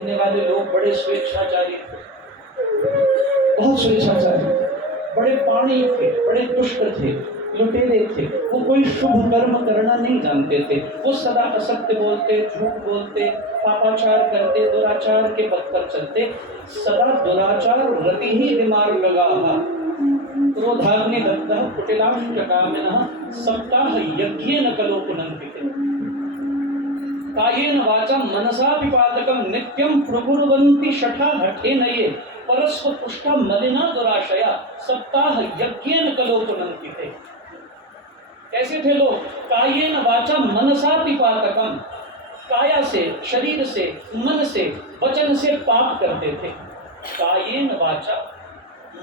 रहने वाले लोग बड़े स्वेच्छाचारी थे, बहुत स्वेच्छाचारी, बड़े पानी थे, बड़े दुष्ट थे, लुटेरे थे। वो कोई शुभ कर्म करना नहीं जानते थे। वो सदा असत्य बोलते, झूठ बोलते, पापाचार करते, दुराचार के पथ पर चलते। सदा दुराचार रति ही दिमाग लगा, क्रोधाग्नि दग्धः कुटिलाष्टकामिनः सप्ताह यज्ञेन कलो पुनन्तिते। कायेन वाचा मनसा विपातकम नित्यम प्रकुर्वन्ति शठा हठेन ये परस्व पुष्टा मलिना दुराशया सप्ताह यज्ञेन कलो पुनन्तिते। कैसे थे लोग? कायेन वाचा मनसा विपातकम, काया से, शरीर से, मन से, वचन से पाप करते थे। कायेन वाचा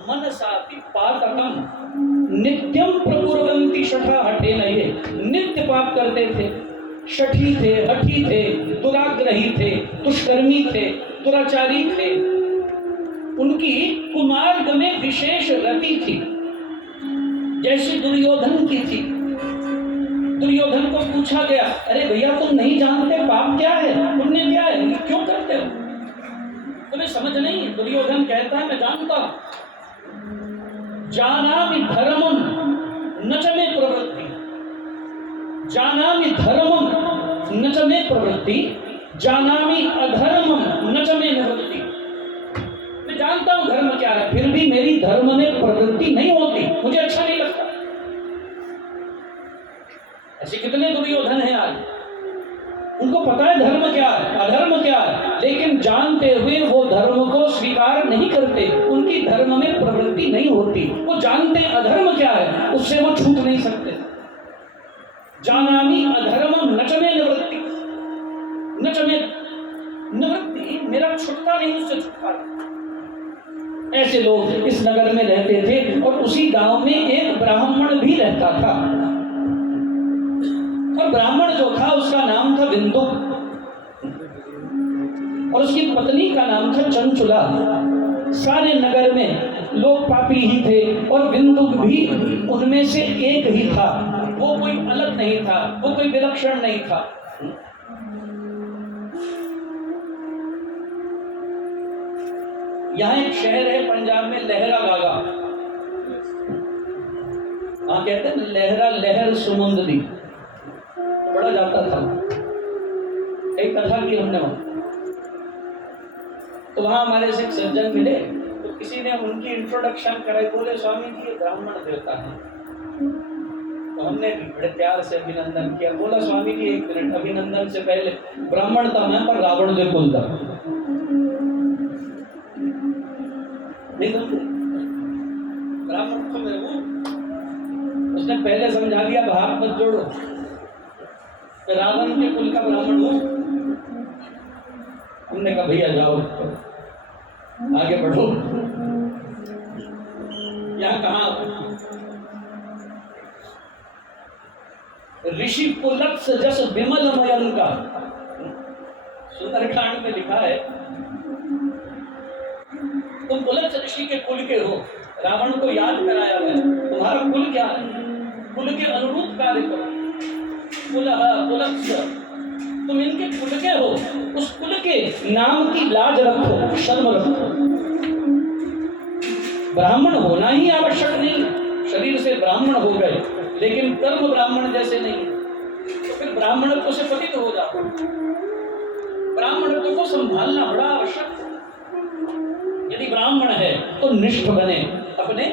मनसा विपातकम नित्यम प्रकुर्वन्ति शठा हठेन ये, नित्य पाप करते थे, शठी थे, हठी थे, दुराग्रही थे, दुष्कर्मी थे, दुराचारी थे। उनकी कुमार्ग में विशेष रति थी, जैसे दुर्योधन की थी। दुर्योधन को पूछा गया, अरे भैया तुम नहीं जानते पाप क्या है, पुण्य क्या है, क्यों करते हो, तुम्हें समझ नहीं है? दुर्योधन कहता है मैं जानता हूं, जानामि धर्मम न च मे प्रवृत्ति, जानामि धर्मम न च मे प्रवृत्ति, जानामि अधर्मम न च मे निवृत्ति। मैं जानता हूं धर्म क्या है, फिर भी मेरी धर्म में प्रवृत्ति नहीं होती, मुझे अच्छा नहीं लगता। ऐसे कितने दुर्योधन हैं आज, उनको पता है धर्म क्या है, अधर्म क्या है, लेकिन जानते हुए वो धर्म को स्वीकार नहीं करते, उनकी धर्म में प्रवृत्ति नहीं होती। वो जानते अधर्म क्या है, उससे वो छूट नहीं सकते। जानामि अधर्मम न च मे निवृत्ति, न च मे निवृत्ति, मेरा छुटका नहीं उससे छुटकारा। ऐसे लोग इस नगर में रहते थे। और उसी गांव में एक ब्राह्मण भी रहता था, और ब्राह्मण जो था उसका नाम था बिंदु, और उसकी पत्नी का नाम था चंचुला। सारे नगर में लोग पापी ही थे, और बिंदु भी उनमें से एक ही था। वो कोई अलग नहीं था, वो कोई विलक्षण नहीं था। यहाँ एक शहर है पंजाब में, लहरा गागा, वहां कहते हैं लहरा लहर सुमंदली, बड़ा जाता था। एक कथा की हमने वहां, तो वहां हमारे से एक सज्जन मिले, तो किसी ने उनकी इंट्रोडक्शन कराई, बोले स्वामी जी ये ब्राह्मण देवता है। तो हमने भी बड़े प्यार से अभिनंदन किया। बोला स्वामी जी एक मिनट, अभिनंदन से पहले ब्राह्मण था मैं, पर रावण के कुल था। ब्राह्मण तो मैं हूं। उसने पहले समझा दिया भाग मत जोड़ो, रावण के कुल का ब्राह्मण हूं। हमने कहा भैया जाओ आगे बढ़ो। यहाँ कहा ऋषि पुलत्स जस विमल मयन का, सुंदरकांड में लिखा है तुम पुलत्स ऋषि के कुल के हो। रावण को याद कराया है तुम्हारा कुल क्या है, कुल के अनुरूप कार्य करो। पुलत्स, तुम इनके कुल के हो, उस कुल के नाम की लाज रखो, शर्म रखो। ब्राह्मण होना ही आवश्यक नहीं, शरीर से ब्राह्मण हो गए लेकिन कर्म ब्राह्मण जैसे नहीं, तो फिर ब्राह्मणत्व से पतित हो जाओ। ब्राह्मणत्व को संभालना बड़ा आवश्यक है। यदि ब्राह्मण है तो निष्ठ बने अपने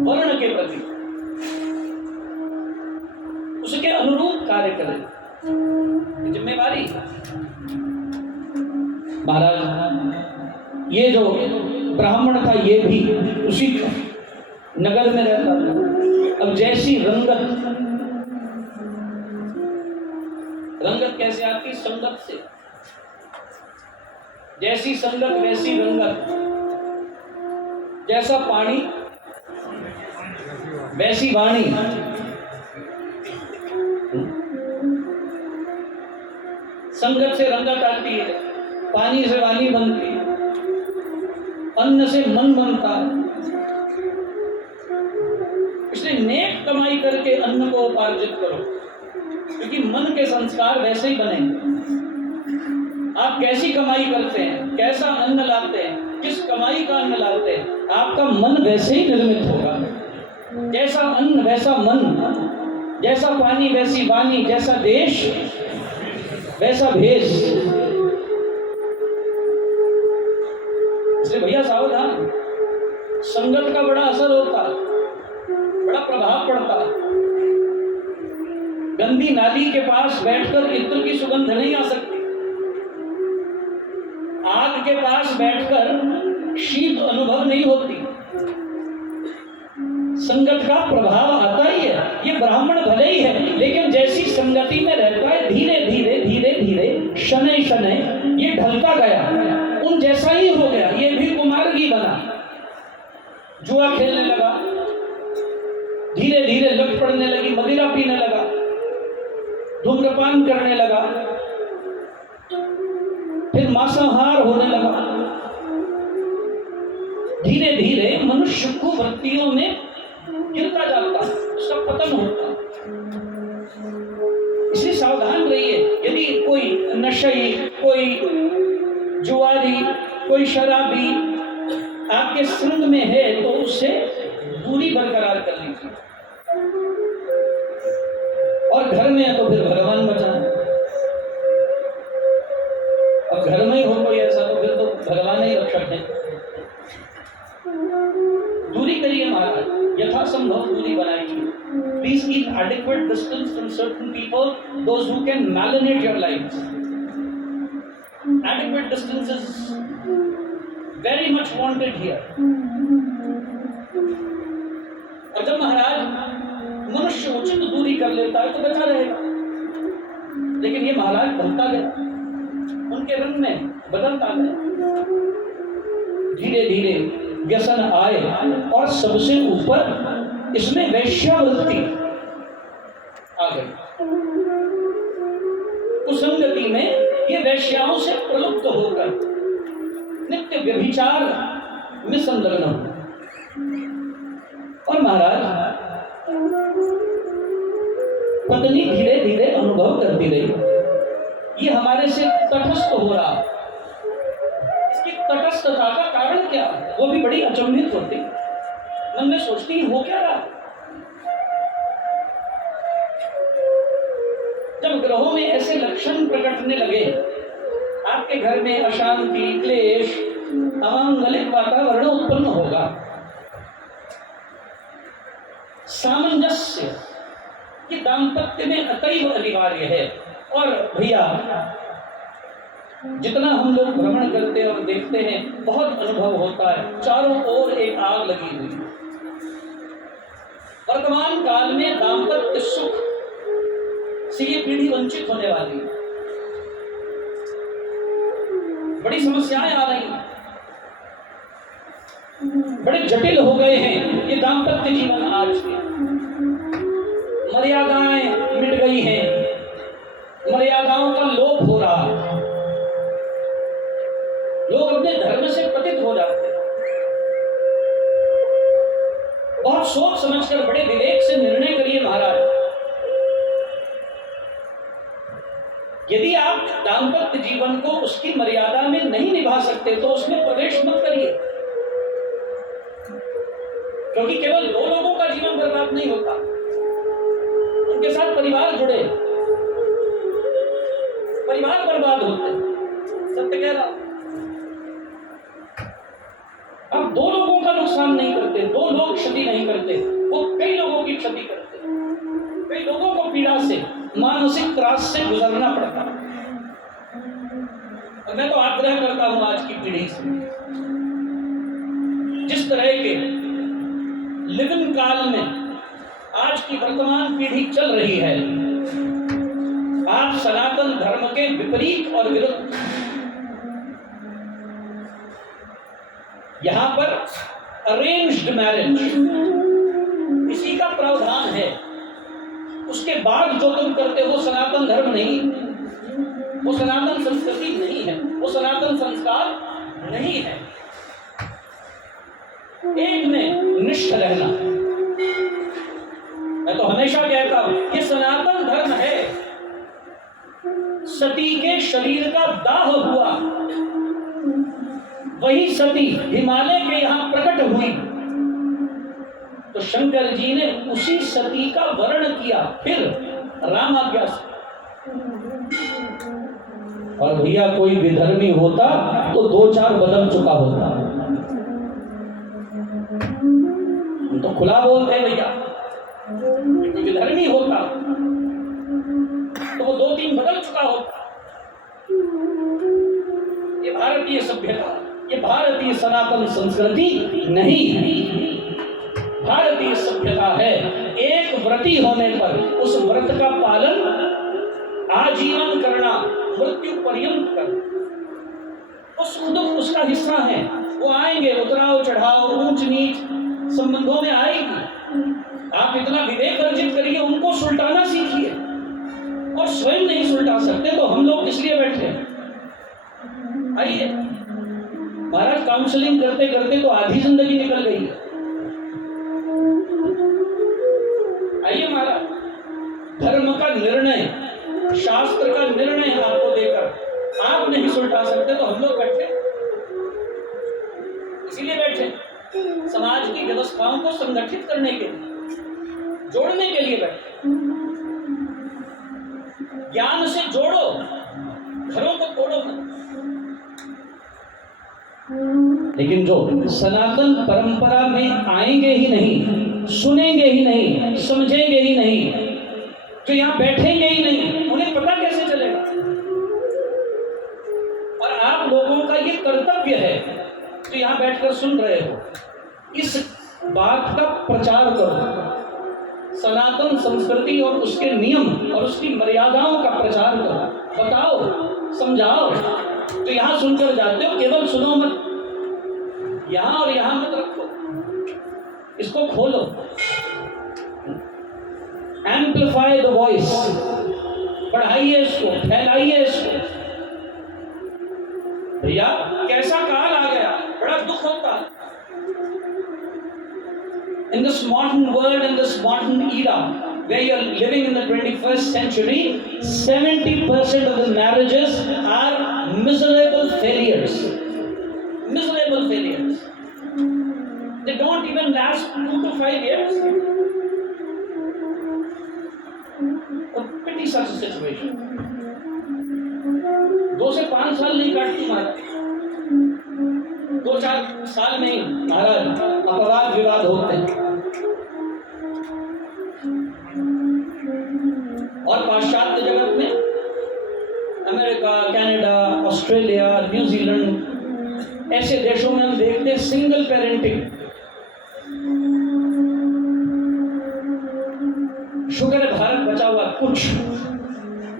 वर्ण के प्रति, उसके अनुरूप कार्य करें, जिम्मेवारी। महाराज ये जो ब्राह्मण था ये भी उसी नगर में रहता था। अब जैसी रंगत, रंगत कैसे आती? संगत से। जैसी संगत वैसी रंगत, जैसा पानी वैसी वाणी। संगत से रंगत आती है, पानी से वाणी बनती है, अन्न से मन बनता है। इसलिए नेक कमाई करके अन्न को उपार्जित करो, क्योंकि मन के संस्कार वैसे ही बनेंगे। आप कैसी कमाई करते हैं, कैसा अन्न लाते हैं, किस कमाई का अन्न लाते हैं, आपका मन वैसे ही निर्मित होगा। जैसा अन्न वैसा मन, जैसा पानी वैसी वाणी, जैसा देश वैसा भेष। इसलिए भैया सावधान, संगत का बड़ा असर होता, बड़ा प्रभाव पड़ता। गंदी नाली के पास बैठकर इत्र की सुगंध नहीं आ सकती, आग के पास बैठकर शीत अनुभव नहीं होती। संगत का प्रभाव आता ही है। ये ब्राह्मण भले ही है, लेकिन जैसी संगति में रहता है धीरे धीरे धीरे धीरे शनै शनै ये ढलता गया, उन जैसा ही हो गया। ये भी कुमार्गी बना, जुआ खेलने लगा, धीरे धीरे लत पड़ने लगी, मदिरा पीने लगा, धूम्रपान करने लगा, फिर मांसाहार होने लगा। धीरे धीरे मनुष्य को वृत्तियों में गिरता जाता, उसका पतन होता। इसलिए सावधान रहिए। यदि कोई नशई, कोई जुआरी, कोई शराबी आपके संग में है तो उससे दूरी बरकरार कर लीजिए। और घर में है तो फिर भगवान बचाए। अब घर में ही हो कोई ऐसा तो फिर तो भगवान ही रक्षक है। दूरी करिए महाराज, यथासंभव दूरी बनाइए। Please keep adequate distance from certain people, those who can malinate your lives. Adequate distance is very much wanted here. और जब महाराज मनुष्य उचित दूरी कर लेता है तो बचा रहेगा। लेकिन ये महाराज ढलता गया, उनके रंग में बदलता गया। धीरे धीरे व्यसन आए और सबसे ऊपर इसमें वैश्यावृत्ति आ गई। कुसंगति में ये वैश्याओं से प्रलुप्त होकर नित्य व्यभिचार में संलग्न हो। और महाराज पत्नी धीरे धीरे अनुभव करती रही, ये हमारे से तटस्थ हो रहा। इसकी तटस्थता का कारण क्या? वो भी बड़ी अचंभित होती, मन में सोचती हो क्या रहा। जब ग्रहों में ऐसे लक्षण प्रकटने लगे, आपके घर में अशांति, क्लेश, अमांगलिक वातावरण उत्पन्न होगा। सामंजस्य कि दाम्पत्य में अतैव अनिवार्य है। और भैया जितना हम लोग भ्रमण करते हैं और देखते हैं, बहुत अनुभव होता है, चारों ओर एक आग लगी हुई है। वर्तमान काल में दाम्पत्य सुख से ये पीढ़ी वंचित होने वाली है। बड़ी समस्याएं आ रही हैं, बड़े जटिल हो गए हैं ये दाम्पत्य जीवन। आज के मर्यादाएं मिट गई हैं, मर्यादाओं का लोप हो रहा है, लोग अपने धर्म से पतित हो जाते हैं। बहुत सोच समझकर, बड़े विवेक से निर्णय करिए महाराज। यदि आप दाम्पत्य जीवन को उसकी मर्यादा में नहीं निभा सकते तो उसमें प्रवेश मत करिए, क्योंकि केवल दो लोगों का जीवन बर्बाद नहीं होता, उनके साथ परिवार जुड़े, परिवार बर्बाद होते। सत्य कह रहा। अब दो लोगों का नुकसान नहीं करते, दो लोग क्षति नहीं करते, वो कई लोगों की क्षति करते, कई लोगों को पीड़ा से, मानसिक त्रास से गुजरना पड़ता। और मैं तो आग्रह करता हूं आज की पीढ़ी से, जिस तरह के लिविंग काल में आज की वर्तमान पीढ़ी चल रही है, आप सनातन धर्म के विपरीत और विरुद्ध, यहां पर अरेंज्ड मैरिज इसी का प्रावधान है। उसके बाद जो तुम करते हो सनातन धर्म नहीं, वो सनातन संस्कृति नहीं है, वो सनातन संस्कार नहीं है। एक में निष्ठ रहना। मैं तो हमेशा कहता हूं ये सनातन धर्म है, सती के शरीर का दाह हुआ, वही सती हिमालय के यहां प्रकट हुई, तो शंकर जी ने उसी सती का वर्ण किया फिर रामाज्ञा से। और भैया कोई विधर्मी होता तो 2-4 बदल चुका होता। तो खुला बोलते भैया, कोई विधर्मी होता तो वो 2-3 बदल चुका होता। ये भारतीय सभ्यता, ये भारतीय सनातन संस्कृति नहीं है। भारतीय सभ्यता है एक व्रती होने पर उस व्रत का पालन आजीवन करना, मृत्यु पर्यंत करना। उस खुद उसका हिस्सा है। वो आएंगे, उतराव चढ़ाव ऊंच नीच संबंधों में आएगी। आप इतना विवेक अर्जित करिए, उनको सुलटाना सीखिए। और स्वयं नहीं सुलटा सकते तो हम लोग इसलिए बैठे। आइए महाराज, काउंसलिंग करते करते तो आधी जिंदगी निकल गई है। आइए महाराज, धर्म का निर्णय, शास्त्र का निर्णय आपको देकर आप नहीं सुलटा सकते तो हम लोग बैठे, इसीलिए बैठे समाज की व्यवस्थाओं को संगठित करने के लिए, जोड़ने के लिए बैठे। ज्ञान से जोड़ो, घरों को तोड़ो मत। लेकिन जो सनातन परंपरा में आएंगे ही नहीं, सुनेंगे ही नहीं, समझेंगे ही नहीं, जो यहाँ बैठेंगे ही नहीं, उन्हें पता कैसे चलेगा? और आप लोगों का ये कर्तव्य है जो यहाँ बैठकर सुन रहे हो, इस बात का प्रचार करो। सनातन संस्कृति और उसके नियम और उसकी मर्यादाओं का प्रचार करो, बताओ, समझाओ। तो यहाँ सुनकर जाते हो, केवल सुनो मत, यहाँ और यहाँ मत रखो, इसको खोलो। एम्पलीफाई द वॉइस, बढ़ाइए इसको, फैलाइए इसको। भैया कैसा काल आ गया, बड़ा दुख होता है। In this modern world, in this modern era, where you are living in the 21st century, 70% of the marriages are miserable failures. Miserable failures. They don't even last 2 to 5 years. Pity such a situation. 2 से 5 साल नहीं काटती महाराज, 2-4 साल में महाराज अपवाद विवाद होते हैं। और पाश्चात्य जगत में अमेरिका, कनाडा, ऑस्ट्रेलिया, न्यूजीलैंड, ऐसे देशों में हम देखते हैं सिंगल पेरेंटिंग। शुक्र है भारत बचा हुआ, कुछ,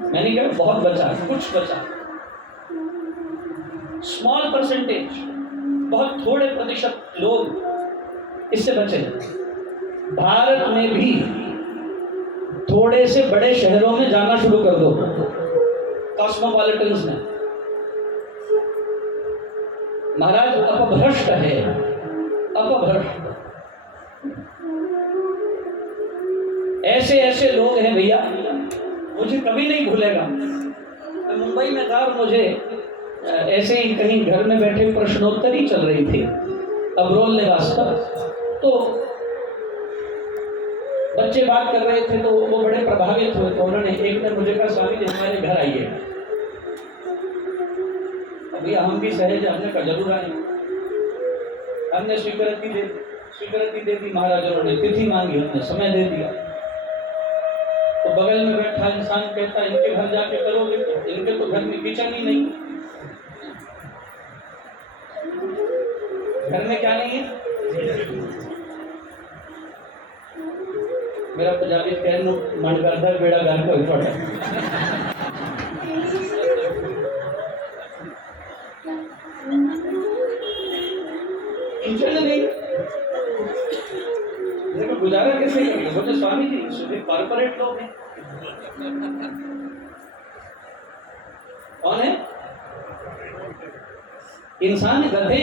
मैं नहीं कह बहुत बचा, कुछ बचा, स्मॉल परसेंटेज, बहुत थोड़े प्रतिशत लोग इससे बचे। भारत में भी थोड़े से बड़े शहरों में जाना शुरू कर दो, कॉस्मोपॉलिटन्स में। महाराज अपभ्रष्ट है, अपभ्रष्ट। ऐसे ऐसे लोग हैं भैया, मुझे कभी नहीं भूलेगा। मैं मुंबई में था और मुझे ऐसे ही कहीं घर में बैठे प्रश्नोत्तरी चल रही थी, अबरोल निवास पर। तो बच्चे बात कर रहे थे तो वो बड़े प्रभावित हुए। तो उन्होंने, एक ने मुझे कहा, स्वामी जी हमारे घर आइए। अभी हम भी सहज, हमने कहा जरूर आएंगे। हमने स्वीकृति दे दी महाराज, उन्होंने तिथि मांगी, हमने समय दे दिया। तो बगल में बैठा इंसान कहता है, इनके घर जाके करोगे तो? इनके तो घर में किचन ही नहीं। घर में क्या नहीं है? मेरा पंजाबी कहने मन करता है, बेड़ा घर कोई पड़े। किचन नहीं, देखो गुजारा कैसे करेंगे? बोले स्वामी जी सुबह कॉर्पोरेट लोग हैं। कौन है? इंसान है, गधे,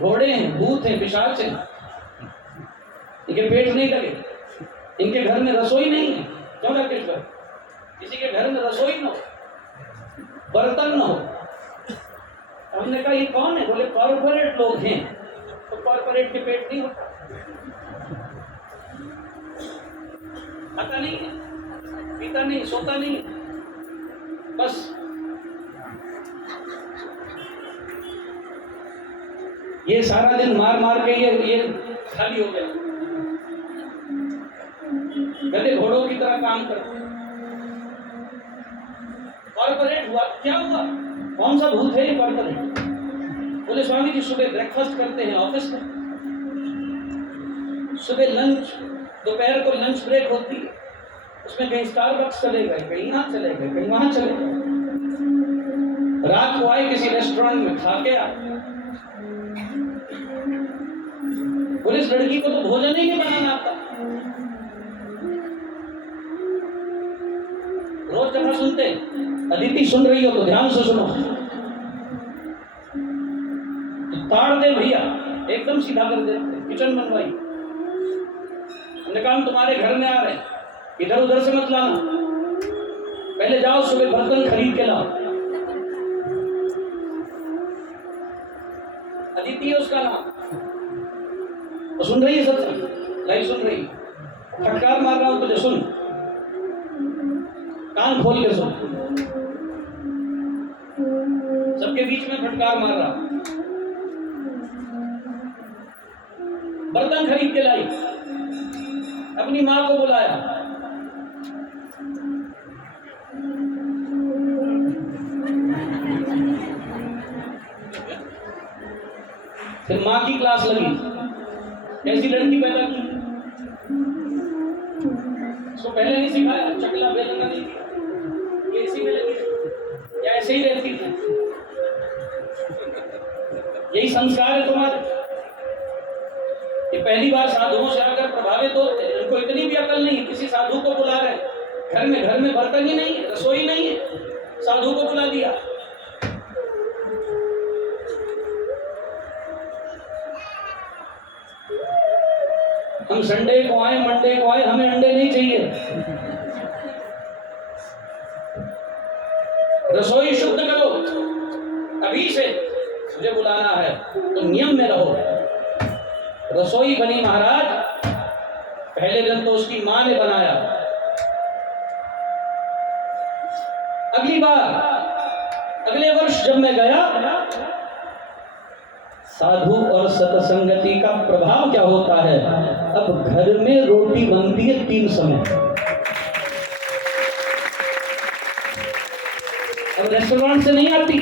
घोड़े हैं, भूत हैं, पिशाच हैं। इनके पेट नहीं लगे, इनके घर में रसोई नहीं है। क्यों राकेश भाई? किसी के घर में रसोई न हो, बर्तन न हो। हमने कहा ये कौन है? बोले कॉर्पोरेट लोग हैं। तो कॉर्पोरेट के पेट नहीं होता, खाता नहीं है, पीता नहीं, सोता नहीं, बस ये सारा दिन मार मार के ये खाली हो गया, गधे घोड़ों की तरह काम करते। कॉर्पोरेट हुआ, क्या हुआ? कौन सा भूत है ये कॉर्पोरेट? बोले स्वामी जी सुबह ब्रेकफास्ट करते हैं ऑफिस में, सुबह लंच, दोपहर को लंच ब्रेक होती है, उसमें कहीं स्टारबक्स चले गए, कहीं यहाँ चले गए, कहीं वहां चले गए, रात को आए किसी रेस्टोरेंट में खा के आए। बोले इस लड़की को तो भोजन ही नहीं बनाना आता। रोज कथा सुनते, अदिति सुन रही हो तो ध्यान से सुनो, तो ताड़ दे भैया, एकदम सीधा कर दे, किचन बनवाई। हमने कहा हम तुम्हारे घर में आ रहे हैं, इधर उधर से मत लाना, पहले जाओ सुबह बर्तन खरीद के लाओ। अदिति है उसका नाम, तो सुन रही है, सब लाइव सुन रही, फटकार मार रहा हूं तुझे, सुन, कान खोल के सुन, सबके बीच में फटकार मार रहा। बर्तन खरीद के लाई, अपनी मां को बुलाया, फिर मां की क्लास लगी, कैसी लड़की पैदा की, उसको पहले नहीं सिखाया, चकला बेलना नहीं किया, ये इसी में लगी, या ऐसे ही रहती थी, यही संस्कार है तुम्हारे। ये पहली बार साधुओं से आकर प्रभावित होते हैं, इनको इतनी भी अकल नहीं, किसी साधु को बुला रहे, घर में बर्तन ही नहीं है, रसोई नहीं है, साधु को बुला दिया। हम संडे को आए, मंडे को आए, हमें अंडे नहीं चाहिए। रसोई शुद्ध करो, अभी से मुझे बुलाना है तो नियम में रहो। रसोई बनी महाराज, पहले दिन तो उसकी मां ने बनाया, अगली बार अगले वर्ष जब मैं गया, साधु और सत्संगति का प्रभाव क्या होता है, अब घर में रोटी बनती है 3 समय। अब रेस्टोरेंट से नहीं आती,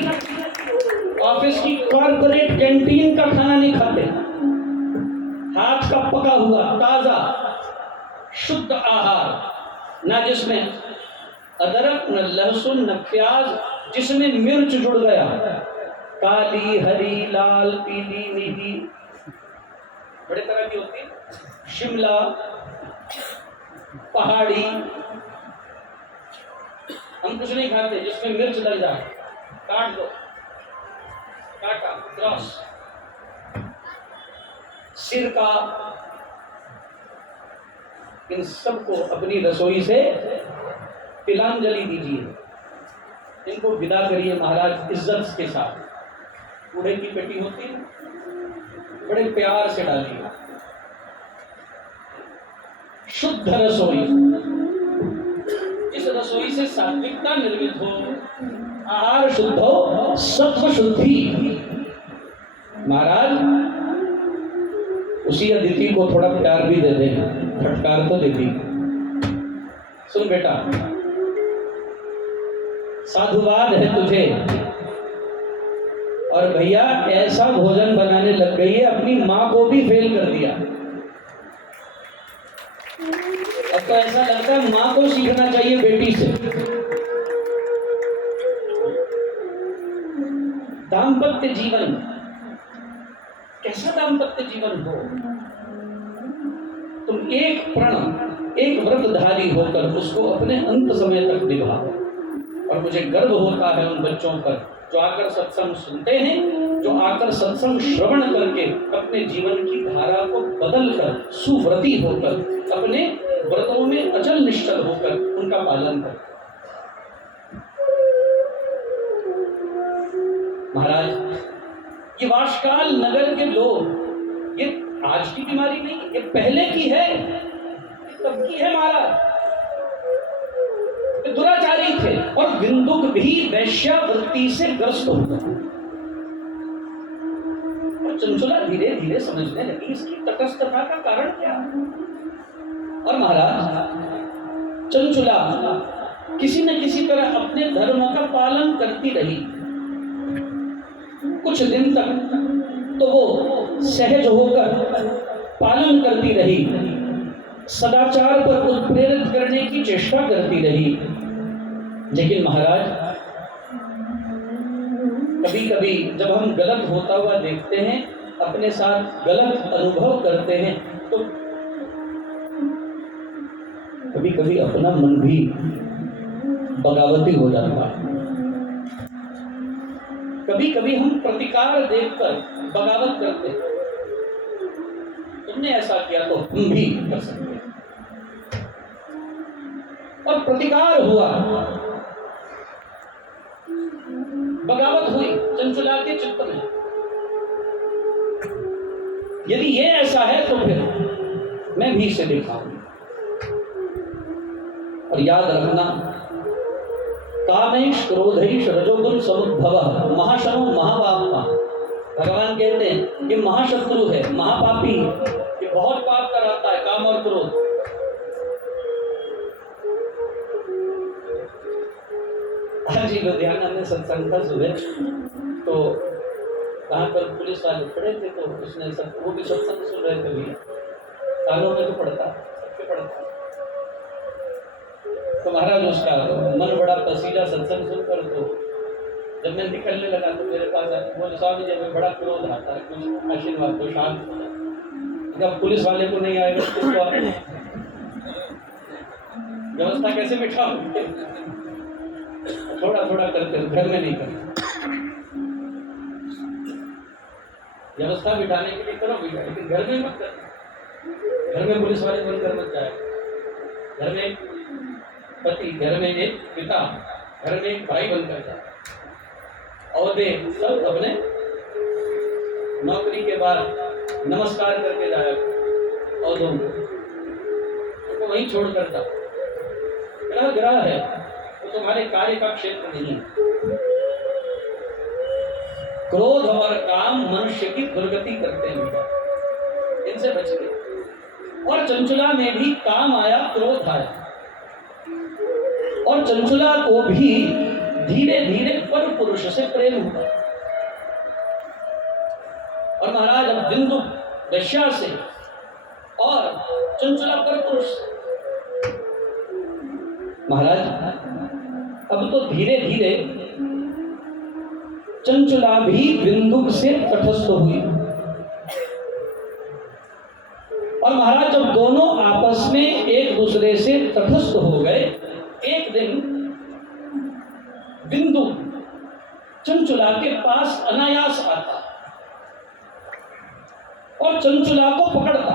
ऑफिस की कॉर्पोरेट कैंटीन का खाना नहीं खाते, हाथ का पका हुआ ताजा शुद्ध आहार, ना जिसमें अदरक, न लहसुन, न प्याज, जिसमें मिर्च जुड़ गया, काली, हरी, लाल, पीली, नीली, बड़े तरह की होती है, शिमला, पहाड़ी, हम कुछ नहीं खाते जिसमें मिर्च लग जाए, काट दो, काटा, क्रॉस, सिरका, इन सबको अपनी रसोई से तिलांजलि दीजिए, इनको विदा करिए महाराज इज्जत के साथ। कूड़े की पेटी होती है, बड़े प्यार से डालिए, शुद्ध रसोई, इस रसोई से सात्विकता निर्मित हो, आहार शुद्ध हो, सत्व शुद्धि। महाराज उसी अदिति को थोड़ा प्यार भी दे दे, फटकार तो देती, सुन बेटा, साधुवाद है तुझे, और भैया ऐसा भोजन बनाने लग गई है, अपनी मां को भी फेल कर दिया। अब तो ऐसा लगता है मां को सीखना चाहिए बेटी से। दाम्पत्य जीवन, कैसा दाम्पत्य जीवन हो, तुम एक प्रण, एक व्रतधारी होकर उसको अपने अंत समय तक निभाओ। और मुझे गर्व होता है उन बच्चों पर जो आकर सत्संग सुनते हैं, जो आकर सत्संग श्रवण करके अपने जीवन की धारा को बदलकर सुव्रती होकर अपने व्रतों में अचल निश्चल होकर उनका पालन कर। महाराज, ये वाशकाल नगर के लोग, ये आज की बीमारी नहीं, ये पहले की है, तब की है महाराज। ये दुराचारी थे और बिंदुक भी वैश्यावृत्ति से ग्रस्त होता। और चंचुला धीरे धीरे समझने लगी इसकी तटस्थता का कारण क्या। और महाराज, चंचुला किसी न किसी तरह अपने धर्म का पालन करती रही। कुछ दिन तक तो वो सहज होकर पालन करती रही, सदाचार पर उत्प्रेरित करने की चेष्टा करती रही। लेकिन महाराज, कभी कभी जब हम गलत होता हुआ देखते हैं, अपने साथ गलत अनुभव करते हैं, तो कभी कभी अपना मन भी बगावती हो जाता है। कभी कभी हम प्रतिकार देखकर बगावत करते हैं। तुमने ऐसा किया तो हम भी कर सकते हैं। और प्रतिकार हुआ, बगावत हुई चंचुला के चित्त में। यदि ये ऐसा है तो फिर मैं भी इसे दिखाऊंगा। और याद रखना, कामेश क्रोधेश रजोगुण समुद्भव महाशनो महापापा। भगवान कहते हैं ये महाशत्रु है, महापापी, ये बहुत पाप कराता है, काम और क्रोध। आज ही लुधियाना में सत्संग था सुबह, तो वहां पर पुलिस वाले खड़े थे, तो उसने सब, वो भी सत्संग सुन रहे थे, भी कानों में तो पड़ता, सबके पड़ता। तो महाराज उसका मन बड़ा पसीजा सत्संग सुनकर, तो जब मैं निकलने लगा तो मेरे पास बोले, स्वामी जी हमें बड़ा क्रोध आता है, कुछ आशीर्वाद दो, शांत हो जाए। जब पुलिस वाले को नहीं आएगा तो व्यवस्था कैसे बिठाओगे? थोड़ा थोड़ा करते, घर में नहीं करते। व्यवस्था बिठाने के लिए करो बिठा, लेकिन घर में मत कर। घर में पुलिस वाले बनकर मत जाए। घर में पति, घर में एक पिता, घर में एक भाई बनकर जाए। और वे सब अपने नौकरी के बाद नमस्कार करके जाए और तो वहीं छोड़कर जाओ। ग्रह है, वो तुम्हारे कार्य का क्षेत्र नहीं है। क्रोध और काम मनुष्य की दुर्गति करते हैं, इनसे बचिए। और चंचुला में भी काम आया, क्रोध आया, और चंचुला को भी धीरे धीरे पर पुरुष से प्रेम हुआ। और महाराज, अब बिंदु वैश्या से और चंचुला पर पुरुष। महाराज, अब तो धीरे धीरे चंचुला भी बिंदु से तटस्थ हुई। और महाराज, जब दोनों आपस में एक दूसरे से तटस्थ हो गए, एक दिन बिंदु चंचुला के पास अनायास आता और चंचुला को पकड़ता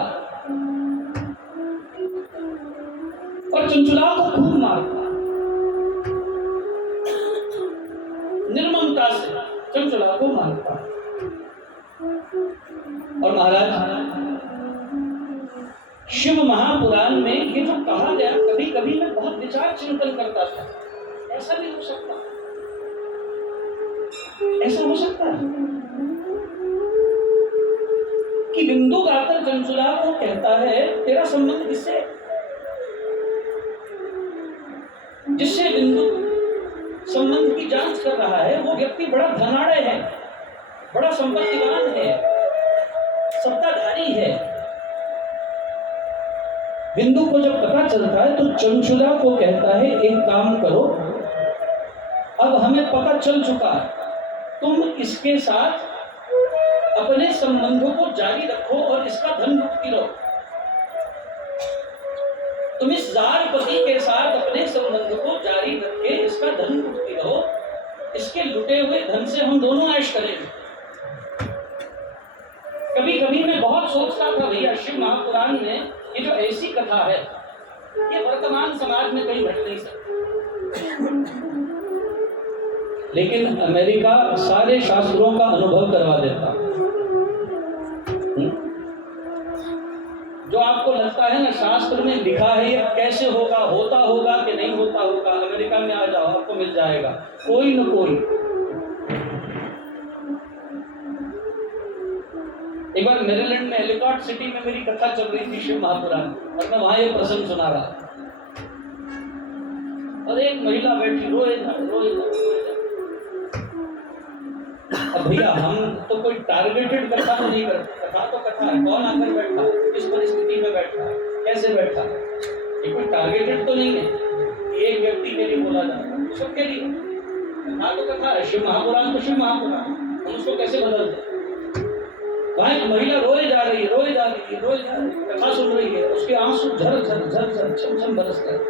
और चंचुला को खूब मारता। निर्ममता से चंचुला को मारता। और महाराज, शिव महापुराण में ये जो कहा गया, कभी कभी मैं बहुत विचार चिंतन करता था, ऐसा भी हो सकता, ऐसा हो सकता है कि बिंदु आकर चंचुला को कहता है, तेरा संबंध किससे? जिससे बिंदु संबंध की जांच कर रहा है वो व्यक्ति बड़ा धनाढ़ है, बड़ा संपत्तिवान है, सत्ताधारी है। बिंदु को जब पता चलता है तो चंचुला को कहता है, एक काम करो, अब हमें पता चल चुका है, तुम इसके साथ अपने संबंधों को जारी रखो और इसका धन लूटती रहो। तुम इस जार पति के साथ अपने संबंध को जारी रख के इसका धन लूटती रहो, इसके लुटे हुए धन से हम दोनों ऐश करेंगे। कभी कभी मैं बहुत सोचता था, भैया शिव महापुराण में ये जो ऐसी कथा है, ये वर्तमान समाज में कहीं घट नहीं सकती। लेकिन अमेरिका सारे शास्त्रों का अनुभव करवा देता। जो आपको लगता है ना शास्त्र में लिखा है ये कैसे होगा, होता होगा कि नहीं होता होगा, अमेरिका में आ जाओ आपको मिल जाएगा कोई न कोई। एक बार मेरीलैंड में एलिकॉट सिटी में मेरी कथा चल रही थी शिव महापुराण, और मैं वहां ये प्रसंग सुना रहा, और एक महिला बैठी रोए ना। अब भैया हम तो कोई टारगेटेड कथा तो नहीं करते, कथा तो कथा है, कौन आकर बैठा, किस परिस्थिति में बैठा, कैसे बैठा, ये कोई टारगेटेड तो नहीं है, एक व्यक्ति के लिए बोला जाता है, सबके लिए। कथा तो कथा है, शिव महापुराण तो शिव महापुराण, हम उसको कैसे बदलते। वहां एक महिला रोए जा रही है, कथा सुन रही है, उसके आंसू झर झर झर झर छम छम बरसते हैं,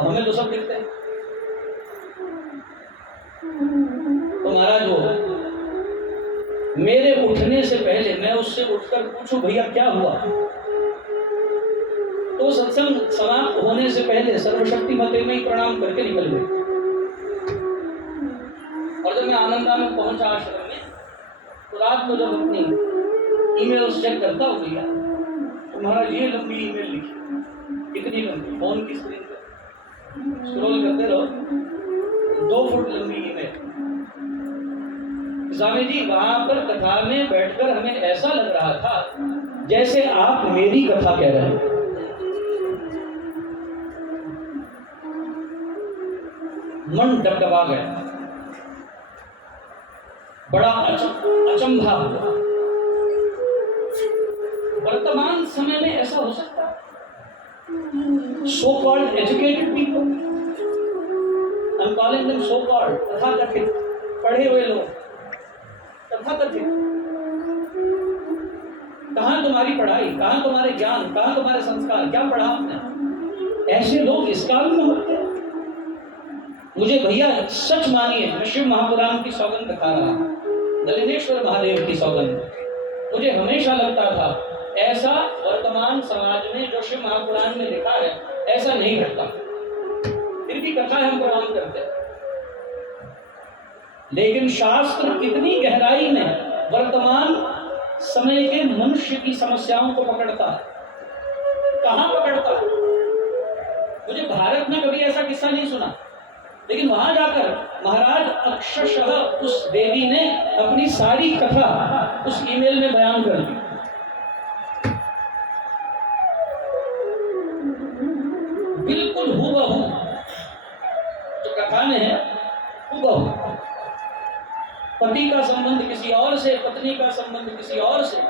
हमें तो सब दिखते हैं। तो महाराज वो मेरे उठने से पहले मैं उससे उठकर पूछूं भैया क्या हुआ, तो सत्संग समाप्त होने से पहले सर्वशक्ति मते में ही प्रणाम करके निकल गई। और जब मैं आनंदा में पहुंचा आश्रम में, तो रात को जब अपनी ईमेल चेक करता हूँ भैया, तो महाराज ये लंबी ईमेल लिखी, कितनी लंबी, फोन की स्क्रीन पर स्क्रॉल करते रहो, 2 फुट लंबी ईमेल। स्वामी जी वहां पर कथा में बैठकर हमें ऐसा लग रहा था जैसे आप मेरी कथा कह रहे हैं। मन डबडबा गया, बड़ा अचंभा हुआ। वर्तमान समय में ऐसा हो सकता है? So called educated people, I am calling them so called, तथाकथित पढ़े हुए लोग, तथाकथित। कहां तुम्हारी पढ़ाई, कहां तुम्हारे ज्ञान, कहां तुम्हारे संस्कार, क्या पढ़ा आपने? ऐसे लोग इस काल में होते हैं। मुझे भैया सच मानिए, मैं शिव महापुराण की सौगंध खा रहा हूं, नलिनेश्वर महादेव की सौगंध। मुझे हमेशा लगता था ऐसा वर्तमान समाज में जो शिव महापुराण में लिखा है ऐसा नहीं घटता, फिर भी कथा हम प्रणाम करते हैं। लेकिन शास्त्र कितनी गहराई में वर्तमान समय के मनुष्य की समस्याओं को पकड़ता है, कहां पकड़ता है। मुझे भारत में कभी ऐसा किस्सा नहीं सुना, लेकिन वहां जाकर महाराज अक्षरशः उस देवी ने अपनी सारी कथा उस ईमेल में बयान कर दी। बिल्कुल हूबहू जो कथा में है, हूबहू। पति का संबंध किसी और से, पत्नी का संबंध किसी और से,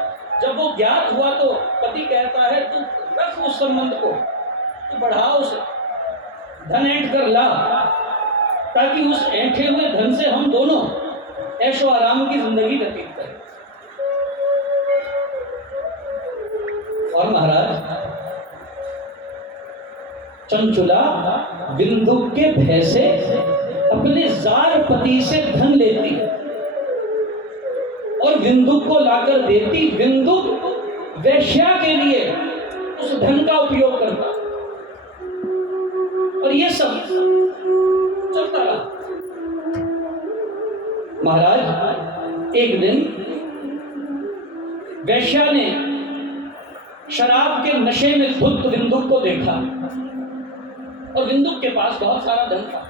जब वो ज्ञात हुआ तो पति कहता है तू रख उस संबंध को, तू बढ़ा उसे, धन ऐंठ कर ला, ताकि उस ऐंठे हुए धन से हम दोनों ऐशो आराम की जिंदगी व्यतीत करें। और महाराज चंचुला बिंदु के भय से अपने जार पति से धन लेती और बिंदु को लाकर देती, बिंदु वैश्या के लिए उस धन का उपयोग करता, और ये सब चलता रहा। महाराज एक दिन वैश्या ने शराब के नशे में धुत बिंदु को देखा, और बिंदु के पास बहुत सारा धन था।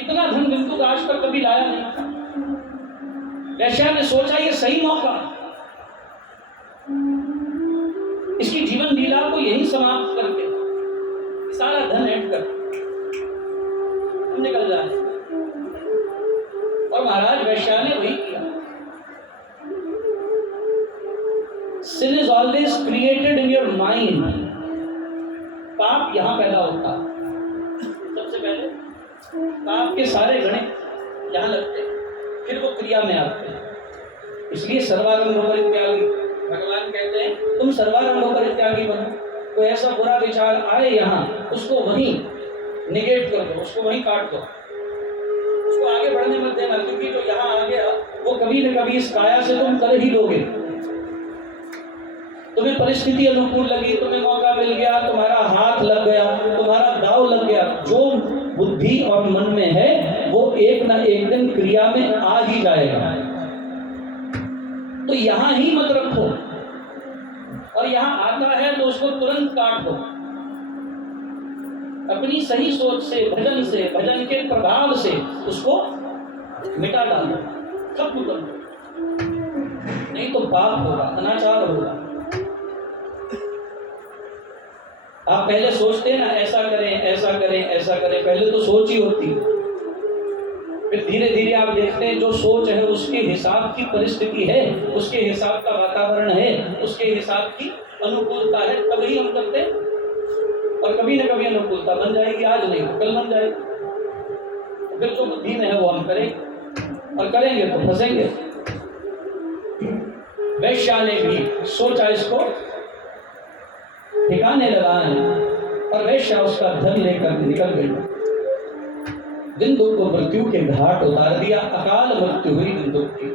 इतना धन बिंदु आज तक कभी लाया नहीं था। वैश्या ने सोचा ये सही मौका, इसकी जीवन लीला को यही समाप्त करके सारा धन ऐंठ कर हम निकल जाए। और महाराज वैश्या ने वही किया। Sin is always created in your mind. पाप यहां पैदा होता है। सबसे पहले पाप के सारे गणित यहां लगते हैं, फिर वो क्रिया में आते हैं। इसलिए सर्वारंभ परित्यागी, भगवान कहते हैं तुम सर्वारंभ परित्यागी बनो। कोई ऐसा बुरा विचार आए यहाँ, उसको वहीं निगेट कर दो, उसको वहीं काट दो, उसको आगे बढ़ने मत देना, क्योंकि जो यहाँ आ गया वो कभी न कभी इस काया से तुम कर ही दोगे। तुम्हें परिस्थिति अनुकूल लगी, तुम्हें मौका मिल गया, तुम्हारा हाथ लग गया, तुम्हारा दाव लग गया, जो बुद्धि और मन में है वो एक ना एक दिन क्रिया में आ ही जाएगा। तो यहां ही मत रखो, और यहां आता है तो उसको तुरंत काट दो। अपनी सही सोच से, भजन के प्रभाव से उसको मिटा डालो, खत्म कर दो, नहीं तो पाप होगा, अनाचार होगा। आप पहले सोचते हैं ना, ऐसा करें ऐसा करें ऐसा करें, पहले तो सोच ही होती, फिर धीरे धीरे आप देखते हैं जो सोच है उसके हिसाब की परिस्थिति है, उसके हिसाब का वातावरण है, उसके हिसाब की अनुकूलता है, तभी हम करते हैं। और कभी न कभी अनुकूलता बन जाएगी, आज नहीं कल बन जाएगी। फिर जो बुद्धि में है वो हम करेंगे, और करेंगे तो फंसेंगे। वैश्या ने भी सोचा इसको ठिकाने लगाए, और वैश्या उसका धन लेकर निकल गई। बिंदु को मृत्यु के घाट उतार दिया, अकाल मृत्यु हुई बिंदु की।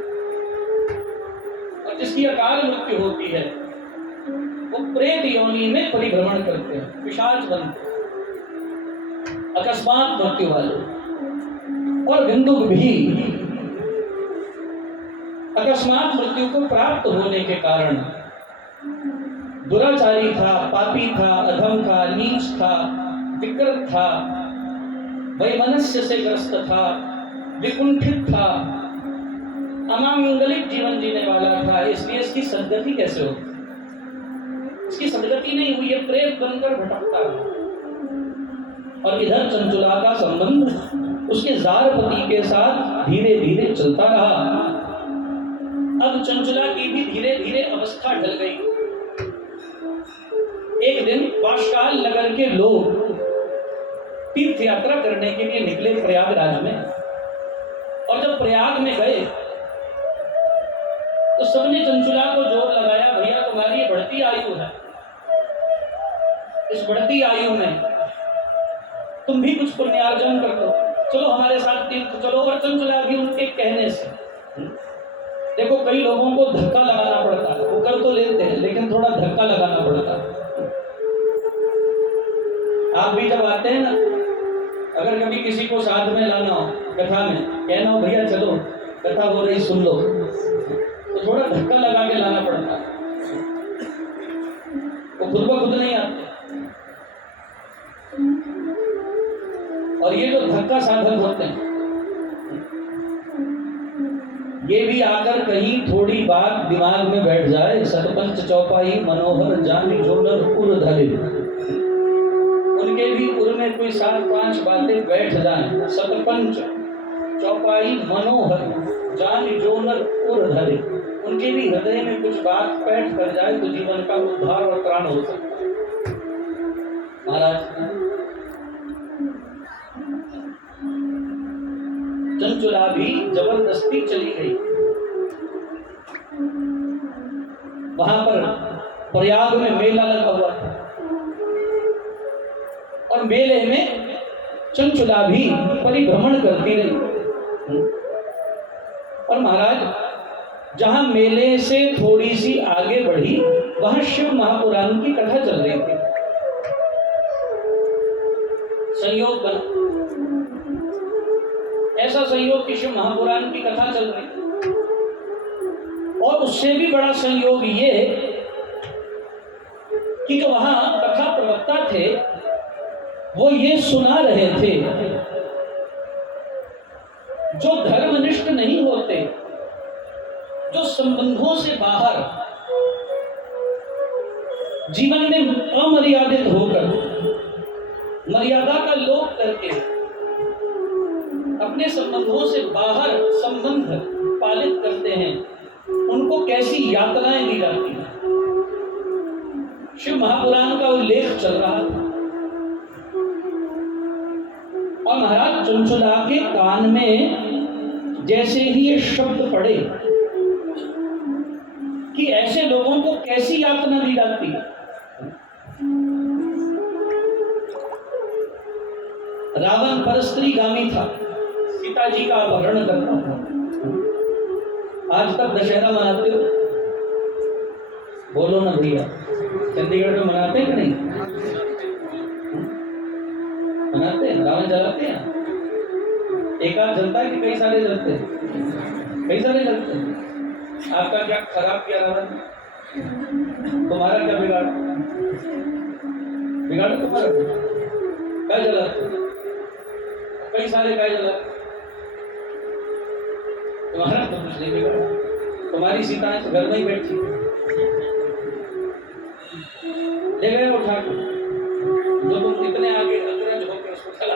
और जिसकी अकाल मृत्यु होती है वो प्रेत योनि में परिभ्रमण करते हैं, पिशाच बनते, अकस्मात मृत्यु वाले। और बिंदु भी अकस्मात मृत्यु को प्राप्त होने के कारण दुराचारी था, पापी था, अधम था, नीच था, विकृत था, वैमनस्य से ग्रस्त था, विकुंठित था, अमांगलिक जीवन जीने वाला था। इसलिए इसकी सद्गति कैसे होती? इसकी सद्गति नहीं हुई, है प्रेत बनकर भटकता है। और इधर चंचुला का संबंध उसके जार पति के साथ धीरे धीरे चलता रहा। अब चंचुला की भी धीरे धीरे अवस्था ढल गई। एक दिन बाशकाल नगर के लोग तीर्थ यात्रा करने के लिए निकले प्रयागराज में, और जब प्रयाग में गए तो सबने चंचुला को जोर लगाया, भैया तुम्हारी ये बढ़ती आयु है, इस बढ़ती आयु में तुम भी कुछ पुण्यार्जन कर लो, चलो हमारे साथ तीर्थ चलो। और चंचुला भी उनके कहने से, देखो कई लोगों को धक्का लगाना पड़ता है, वो कर तो लेते हैं लेकिन थोड़ा धक्का लगाना पड़ता है। आप भी जब आते हैं ना, अगर कभी किसी को साथ में लाना हो, कथा में कहना हो भैया चलो कथा हो रही सुन लो, तो थोड़ा धक्का लगा के लाना पड़ता है, वो खुद ब खुद नहीं आते। और ये जो धक्का साधक होते हैं, ये भी आकर कहीं थोड़ी बात दिमाग में बैठ जाए, सरपंच चौपाई मनोहर जानी जोनर उर धरे, उनके भी उर में कोई 7-5 बातें बैठ जाएं, सरपंच चौपाई मनोहर जानी जोनर उर धरे, उनके भी हृदय में कुछ बात बैठ कर जाए तो जीवन का उद्धार और त्राण हो सकता है। महाराज चंचुला भी जबरदस्ती चली गई। वहां पर प्रयाग में मेला लगा हुआ था, और मेले में चंचुला भी परिभ्रमण करती रही। और महाराज जहां मेले से थोड़ी सी आगे बढ़ी, वहां शिव महापुराण की कथा चल रही थी। संयोग बना, ऐसा संयोग कि शिव महापुराण की कथा चल रही, और उससे भी बड़ा संयोग ये कि जो वहां कथा प्रवक्ता थे वो ये सुना रहे थे, जो धर्मनिष्ठ नहीं होते, जो संबंधों से बाहर जीवन में अमर्यादित होकर मर्यादा का लोप करके अपने संबंधों से बाहर संबंध पालित करते हैं, उनको कैसी यातनाएं दी जाती हैं। शिव महापुराण का उल्लेख चल रहा था, और महाराज चंचुला के कान में जैसे ही ये शब्द पड़े कि ऐसे लोगों को कैसी यातना दी जाती है। रावण परस्त्रीगामी था, सीता जी का अपहरण करता था। आज तक दशहरा मनाते हो? बोलो ना भैया, चंडीगढ़ में मनाते हैं कि नहीं? मनाते हैं। रावण जलाते हैं, एक आध जलता है कि कई सारे जलते हैं? कई सारे जलते हैं। आपका क्या खराब किया रावण? तुम्हारा क्या बिगाड़ा? बिगाड़ा तुम्हारा? क्या जलाते? कई सारे क्या जलाते? तुम्हारा तो कुछ नहीं बिगाड़ा। तुम्हारी सीता तो घर में ही बैठी, ले गए उठा के, जो तुम इतने आगे अग्रज होकर उसको चला।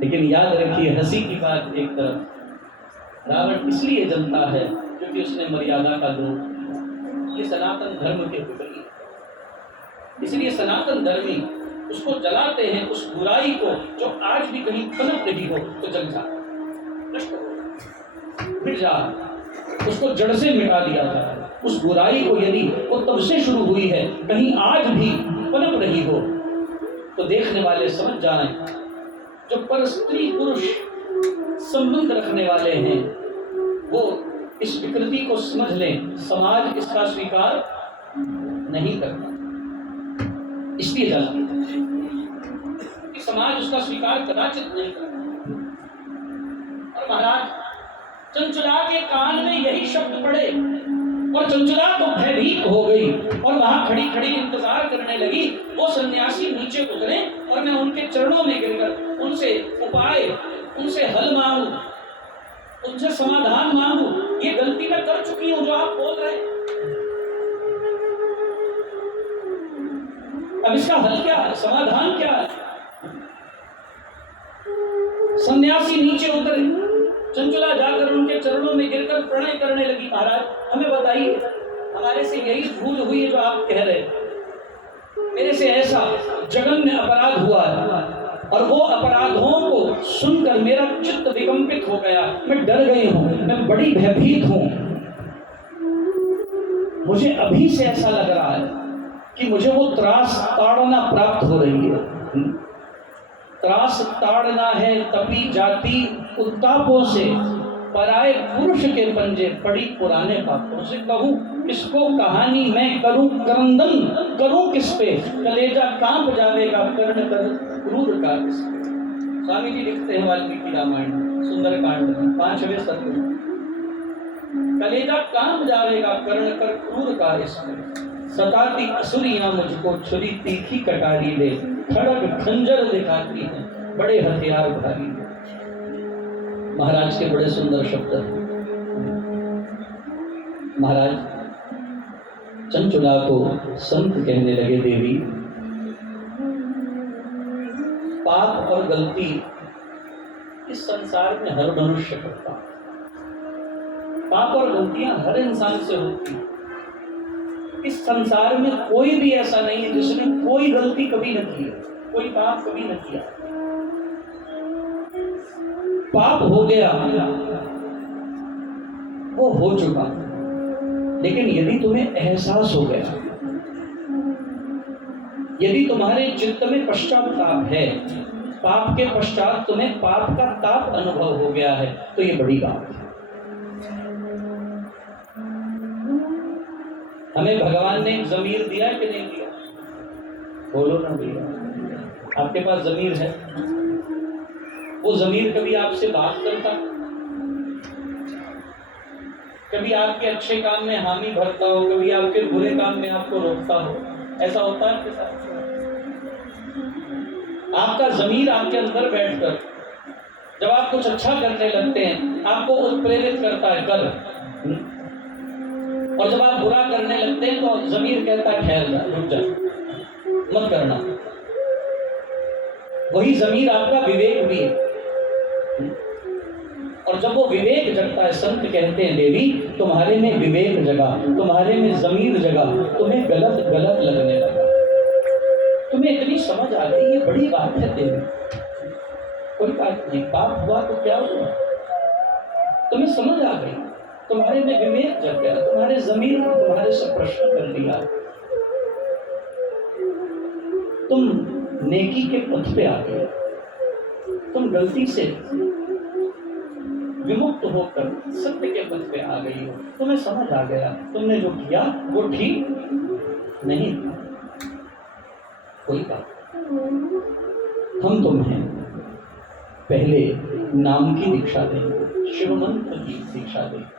लेकिन याद रखिए, हंसी की बात एक तरफ, रावण इसलिए जलता है क्योंकि उसने मर्यादा का लोभ किया। ये सनातन धर्म के विपरीत, इसलिए सनातन धर्मी उसको जलाते हैं, उस बुराई को जो आज भी कहीं पनप रही हो तो जल जा, मिट जा, उसको जड़ से मिटा दिया जाए। उस बुराई को यदि वो तब से शुरू हुई है, कहीं आज भी पनप रही हो, तो देखने वाले समझ जाएं, जो पर स्त्री पुरुष संबंध रखने वाले हैं वो इस विकृति को समझ लें। समाज इसका स्वीकार नहीं करता, इसलिए जला कि समाज उसका स्वीकार कदाचित नहीं करता। और महाराज चंचला के कान में यही शब्द पड़े और चंचला तो भयभीत हो गई और वहां खड़ी खड़ी इंतजार करने लगी वो सन्यासी नीचे उतरे और मैं उनके चरणों में गिरकर उनसे उपाय, उनसे हल मांगू, उनसे समाधान मांगू। ये गलती मैं कर चुकी हूं जो आप बोल रहे हैं, अब इसका हल क्या है, समाधान क्या है? सन्यासी नीचे उतरे, चंचला जाकर उनके चरणों में गिरकर प्रणय करने लगी। महाराज हमें बताइए, हमारे से यही भूल हुई है जो आप कह रहे हैं, मेरे से ऐसा जघन्य अपराध हुआ है और वो अपराधों को सुनकर मेरा चित्त विकंपित हो गया, मैं डर गई हूं, मैं बड़ी भयभीत हूं। मुझे अभी से ऐसा लग रहा है कि मुझे वो त्रास ताड़ना प्राप्त हो रही है। त्रास ताड़ना है तपी जाती उत्तापों से, पराए पुरुष के पंजे पड़ी पुराने पापों से। कहूं किसको कहानी मैं करूं करंदन, करूं किस पे, कलेजा कांप जावेगा कर्ण कर क्रूर का किस पे। स्वामी जी लिखते हैं वाल्मीकि रामायण सुंदरकांड में 5वें सर्ग में, कलेजा कांप जावेगा कर्ण कर क्रूर का इसमें। सताती असुरियां मुझको छुरी तीखी कटारी ले, खड़ग खंजर दिखाती हैं बड़े हथियार भारी। महाराज के बड़े सुंदर शब्द हैं। महाराज चंचुला को संत कहने लगे, देवी पाप और गलती इस संसार में हर मनुष्य करता, पाप और गलतियां हर इंसान से होती। इस संसार में कोई भी ऐसा नहीं है जिसने कोई गलती कभी न की, कोई पाप कभी न किया। पाप हो गया वो हो चुका, लेकिन यदि तुम्हें एहसास हो गया, यदि तुम्हारे चित्त में पश्चाताप है, पाप के पश्चात तुम्हें पाप का ताप अनुभव हो गया है, तो ये बड़ी बात है। हमें भगवान ने जमीर दिया कि नहीं दिया? बोलो ना भैया, आपके पास जमीर है? वो जमीर कभी आपसे बात करता, कभी आपके अच्छे काम में हामी भरता हो, कभी आपके बुरे काम में आपको रोकता हो? ऐसा होता है आपके साथ? आपका जमीर आपके अंदर बैठकर जब आप कुछ अच्छा करने लगते हैं आपको उत्प्रेरित करता है कर, और जब आप बुरा करने लगते हैं तो जमीर कहता है ठहर जा, रुक जा, मत करना। वही जमीर आपका विवेक भी है, और जब वो विवेक जगता है, संत कहते हैं देवी तुम्हारे में विवेक जगा, तुम्हारे में जमीर जगा, तुम्हें गलत गलत लगने लगा, तुम्हें इतनी समझ आ गई, ये बड़ी बात है देवी। कोई बात नहीं, पाप हुआ तो क्या हुआ, तुम्हें समझ आ गई, तुम्हारे में विवेक जग गया, तुम्हारे जमीर ने तुम्हारे से प्रश्न कर लिया, तुम नेकी के पथ पे आ गए, तुम गलती से विमुक्त होकर सत्य के पथ पे आ गई हो, तुम्हें समझ आ गया तुमने जो किया वो ठीक नहीं था, कोई बात, हम तुम्हें पहले नाम की दीक्षा देंगे, शिव मंत्र की दीक्षा देंगे,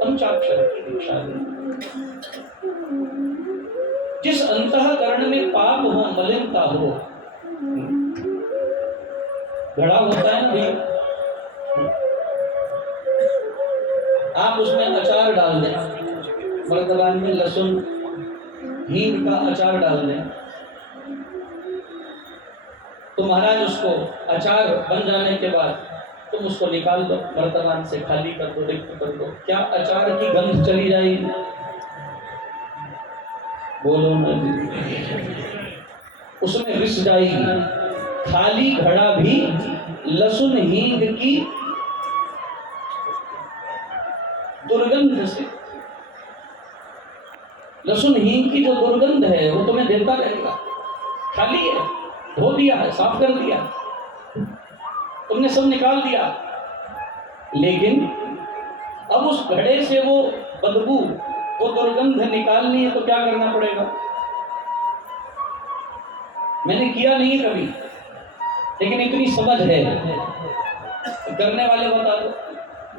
पंचाक्षर की दीक्षा देंगे। जिस अंतःकरण में पाप हो, मलिनता हो, घड़ा होता है ना भाई, आप उसमें अचार डाल दें, वर्तमान में लहसुन हींग का अचार डाल दें, तो महाराज उसको अचार बन जाने के बाद तुम उसको निकाल दो, वर्तमान से खाली कर दो, रिक्त कर दो, क्या अचार की गंध चली जाएगी? बोलो ना, उसमें विष जाएगी। खाली घड़ा भी लहसुन हींग की दुर्गंध से, लहसुन हींग की जो दुर्गंध है वो तुम्हें देता रहेगा। खाली है, धो दिया है, साफ कर दिया, तुमने सब निकाल दिया, लेकिन अब उस घड़े से वो बदबू, वो दुर्गंध निकालनी है तो क्या करना पड़ेगा? मैंने किया नहीं कभी, लेकिन इतनी समझ है, करने वाले बता दो,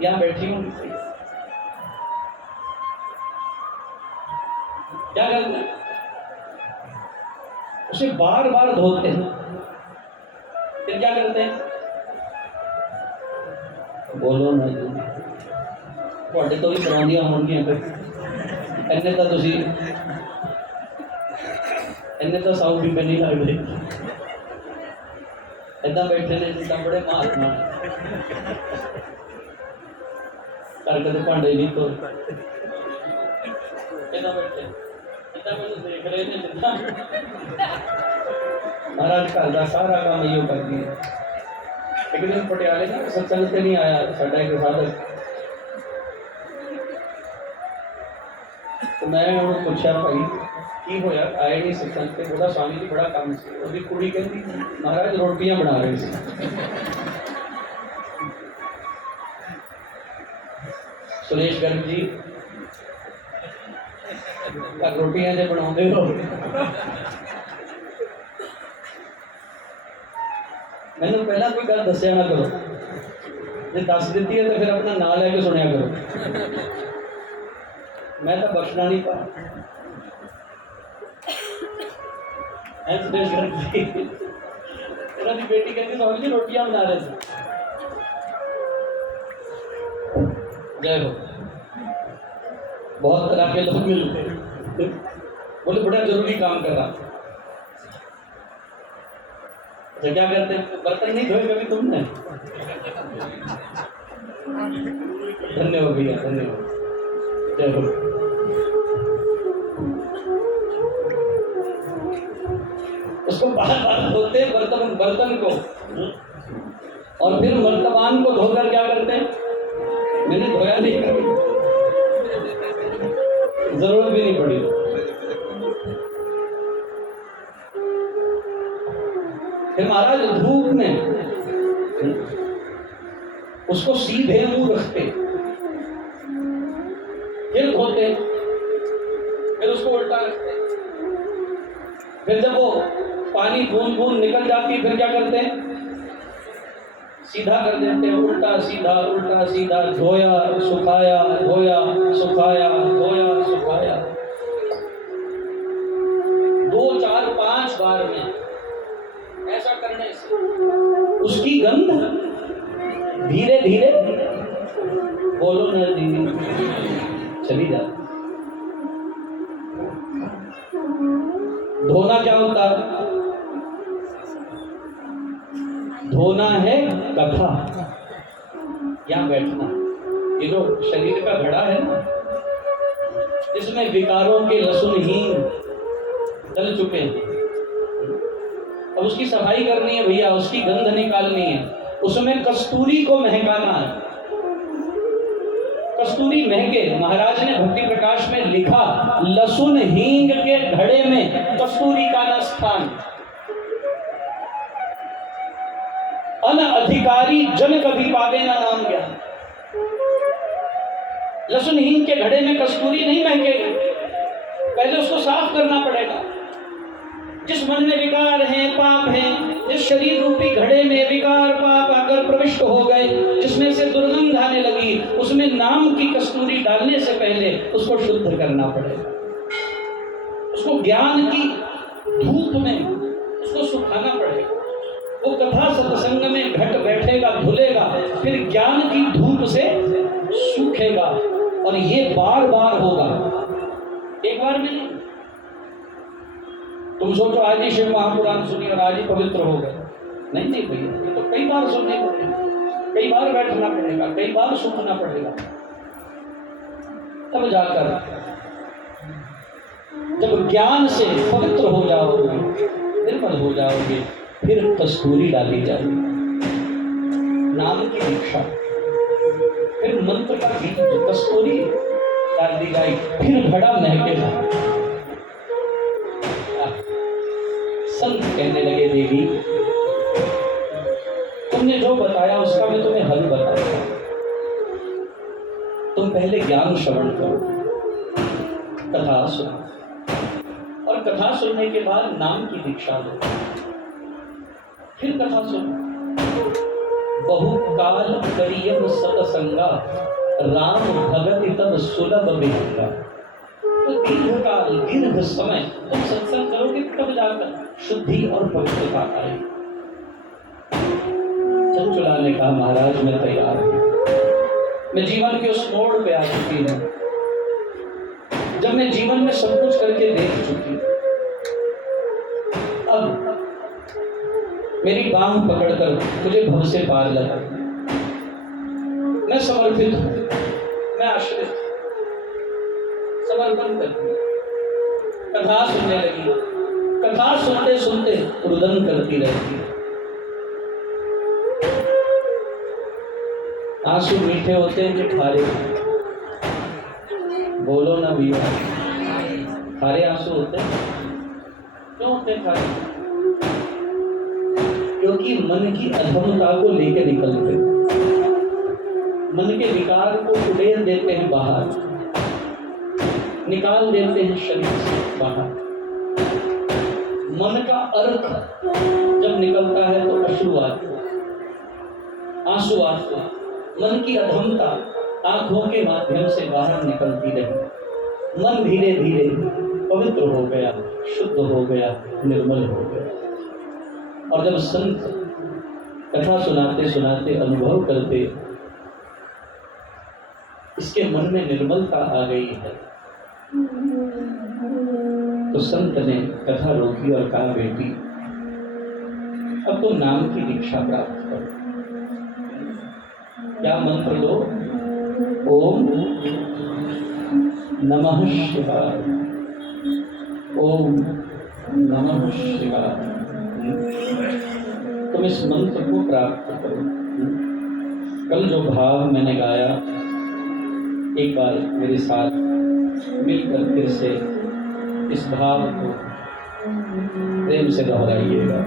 यहां बैठी हूं, क्या करते हैं? उसे बार बार धोते हैं, फिर क्या करते हैं? बोलो ना, ਤੁਹਾਡੇ ਤੋਂ ਵੀ ਕਰਾਉਂਦੀਆਂ ਹੋਣਗੀਆਂ ਫਿਰ, ਇੰਨੇ ਤਾਂ ਸਾਊ ਵੀ ਨਹੀਂ ਲੱਗਦੇ, ਏਦਾਂ ਬੈਠੇ ਨੇ ਜਿੱਦਾਂ ਬੜੇ ਮਹਾਤਮਾ ਕਰ ਕਦੇ ਭਾਂਡੇ ਨਹੀਂ ਧੋ, ਏਦਾਂ ਬੈਠੇ, ਏਦਾਂ ਮੈਨੂੰ ਦੇਖ ਰਹੇ ਨੇ ਜਿੱਦਾਂ महाराज घर का सारा काम यो कर दिया। एक दिन पटियाले ना सत्संग से नहीं आया साडा एक साधक, तो मैं उन्होंने पूछा भाई की होया, आए नहीं सत्संग से? बोला स्वामी जी बड़ा काम से। उसकी कुड़ी कहती महाराज रोटियां बना रहे थे। सुरेश गर्ग जी रोटियां जो बनाते हो, मैंने पहला कोई गल दसिया ना करो, जो दस दी है तो फिर अपना नाम लैके सुनिया करो, मैं तो बख्शना नहीं पा। बेटी कहती स्वामी जी रोटियां बना रहे थे। जय हो, बहुत तरह के लोग मिलते, बोले बड़ा जरूरी काम कर रहा। तो क्या करते हैं? बर्तन नहीं धोए कभी तुमने? धन्यवाद भैया, धन्यवाद, जय हो। उसको बार बार धोते बर्तन को, और फिर वर्तमान को धोकर क्या करते हैं? मैंने धोया नहीं कभी, जरूरत भी नहीं पड़ी। फिर महाराज धूप में उसको सीधे मुंह रखते, फिर धोते, फिर उसको उल्टा रखते, फिर जब वो पानी बूंद बूंद निकल जाती फिर क्या करते हैं? सीधा कर देते हैं, उल्टा सीधा, धोया सुखाया, धोया सुखाया, धोया सुखाया, 2 4 5 बार में ऐसा करने से उसकी गंध धीरे धीरे, बोलो ना दीदी, चली जाती। धोना क्या होता है? धोना है कथा, यहाँ बैठना। ये जो शरीर का घड़ा है ना, इसमें विकारों के लहसुनहीन डल चुके हैं, अब उसकी सफाई करनी है भैया, उसकी गंध निकालनी है, उसमें कस्तूरी को महकाना है। कस्तूरी महके, महाराज ने भक्ति प्रकाश में लिखा, लहसुन हींग के घड़े में कस्तूरी का न स्थान, अनअधिकारी जन कभी पावे ना नाम ज्ञान। लहसुन हींग के घड़े में कस्तूरी नहीं महकेगी, पहले उसको साफ करना पड़ेगा। जिस मन में विकार हैं, पाप हैं, जिस शरीर रूपी घड़े में विकार पाप आकर प्रविष्ट हो गए, जिसमें से दुर्गंध आने लगी, उसमें नाम की कस्तूरी डालने से पहले उसको शुद्ध करना पड़ेगा। उसको ज्ञान की धूप में उसको सुखाना पड़ेगा। वो कथा सत्संग में घट बैठेगा, धुलेगा, फिर ज्ञान की धूप से सूखेगा। और ये बार बार होगा, एक बार में नहीं। तुम सोचो आज ही शिव महापुराण सुनी और आज ही पवित्र हो गए, नहीं नहीं भैया, ये तो कई बार सुनने पड़ेगा, कई बार बैठना पड़ेगा, कई बार सूखना पड़ेगा, तब जाकर जब ज्ञान से पवित्र हो जाओगे, निर्मल हो जाओगे, फिर कस्तूरी डाली जाएगी, नाम की दीक्षा, फिर मंत्र का गीत, कस्तूरी डाल दी जाएगी, फिर घड़ा महकेगा। संत कहने लगे, देवी तुमने जो बताया उसका मैं तुम्हें हल बताऊंगा। तुम पहले ज्ञान श्रवण करो, कथा सुनो, और कथा सुनने के बाद नाम की दीक्षा लो, फिर कथा सुनो। बहुकाल करियम सतसंगा, राम भगति तब सुलभ विहंगा। तो दीर्घकाल, दीर्घ समय तुम सत्संग करोगे, तब जाकर शुद्धि और पवित्रता आएगी। चंचुला ने कहा, महाराज मैं तैयार हूं, मैं जीवन के उस मोड़ पे आ चुकी हूं जब मैं जीवन में सब कुछ करके देख चुकी। अब मेरी बांह पकड़कर मुझे भव से पार लगा। मैं समर्पित हूं, मैं आश्रित, समर्पण करती। कथा सुनने लगी, कथा सुनते सुनते रुदन करती रहती। आंसू मीठे होते हैं कि खारे? बोलो ना भैया, खारे आंसू होते हैं। क्यों होते हैं खारे? क्योंकि मन की अधमता को लेके निकलते, मन के विकार को उड़ेल देते हैं बाहर, निकाल देते हैं शरीर से बाहर। मन का अर्थ जब निकलता है तो अश्रु आते, आंसू आते, मन की अधमता आंखों के माध्यम से बाहर निकलती रही। मन धीरे धीरे पवित्र हो गया, शुद्ध हो गया, निर्मल हो गया। और जब संत कथा सुनाते सुनाते अनुभव करते, इसके मन में निर्मलता आ गई है, तो संत ने कथा रोकी और कहा, बेटी अब तो नाम की दीक्षा प्राप्त करो। क्या मंत्र लो? ओम नमः शिवाय, ओम नमः शिवाय। तुम इस मंत्र को प्राप्त करो। कल जो भाव मैंने गाया, एक बार मेरे साथ मिलकर फिर से इस भाव को प्रेम से दोहराइएगा।